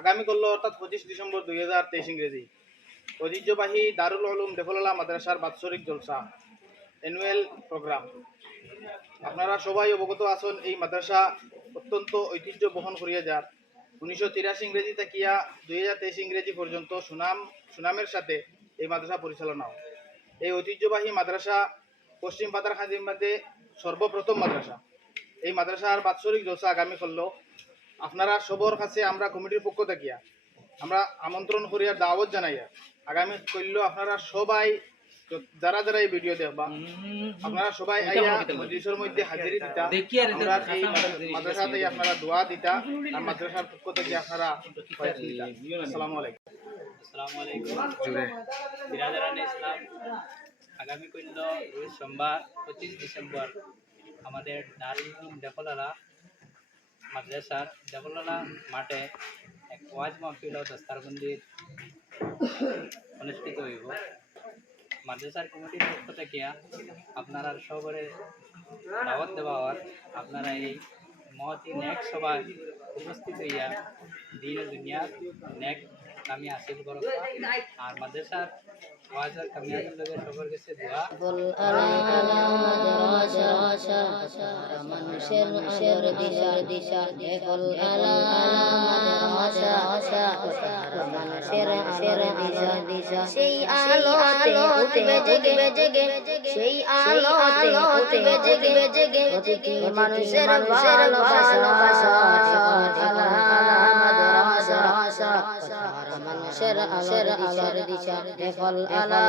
আগামী করল অর্থাৎ পঁচিশ ডিসেম্বর দুই হাজার তেইশ ইংরেজি ঐতিহ্যবাহী দারুল আলম দেফলালা মাদ্রাসার বাৎসরিক জলসা অ্যানুয়াল প্রোগ্রাম আপনারা সবাই অবগত আছেন, এই মাদ্রাসা অত্যন্ত ঐতিহ্য বহন করিয়া যার উনিশশো তিরাশি ইংরেজি থাকিয়া দুই হাজার তেইশ ইংরেজি পর্যন্ত সুনাম, সুনামের সাথে এই মাদ্রাসা পরিচালনা এই ঐতিহ্যবাহী মাদ্রাসা পশ্চিম পাতার খাদির মধ্যে সর্বপ্রথম মাদ্রাসা এই মাদ্রাসার বাৎসরিক জলসা আগামী করল আপনারা সবর কাছে আমরা কমিটির পক্ষ থাকিয়া আমরা আমন্ত্রণ করিয়া দাওয়াত জানাইয়া আগামী করল আপনারা সবাই যারা যারা এই ভিডিও দেখবা আপনারা সবাই আইয়া মজলিসের মধ্যে হাজিরি দিতা। আমরা এই মাদ্রাসাতে আপনারা দোয়া দিতা আর মাদ্রাসার পক্ষ থেকে আপনারা আসসালামু আলাইকুম। আসসালামু আলাইকুম। বিরাদারান ইসলাম। আগামী কল্য রোজ সোমবার পঁচিশ ডিসেম্বর আমাদের দারুল উলুম ডেফলালা মাদ্রাসার ডেফলালা মাঠে এক ওয়াজ মাহফিল ও দস্তারবন্দির অনুষ্ঠিত হইব। মাদ্রাসার কমিটির পক্ষ থেকে আপনারা সবরে দাওয়াত দেওয়া হওয়ার আপনারা এই মহতি নেক সভায় উপস্থিত হইয়া দিন ও দুনিয়ার নেক কামি হাসিল করো। আর মাদ্রাসার ওয়াজ আর কামিয়াতের লগে সবার কাছে দোয়া। মানুষের মানুষের দিশা। দিশা দেখল আলা আশা আশা মানুষের মানুষের দিশা। দিশা সেই আলো আলো উঠবে জেগে জেগে সেই আলো আলো উঠবে জেগে জেগে অতিথি মানুষের ভালোবাসা মানুষের আলোর দিশা। দিশা। দেখল আলা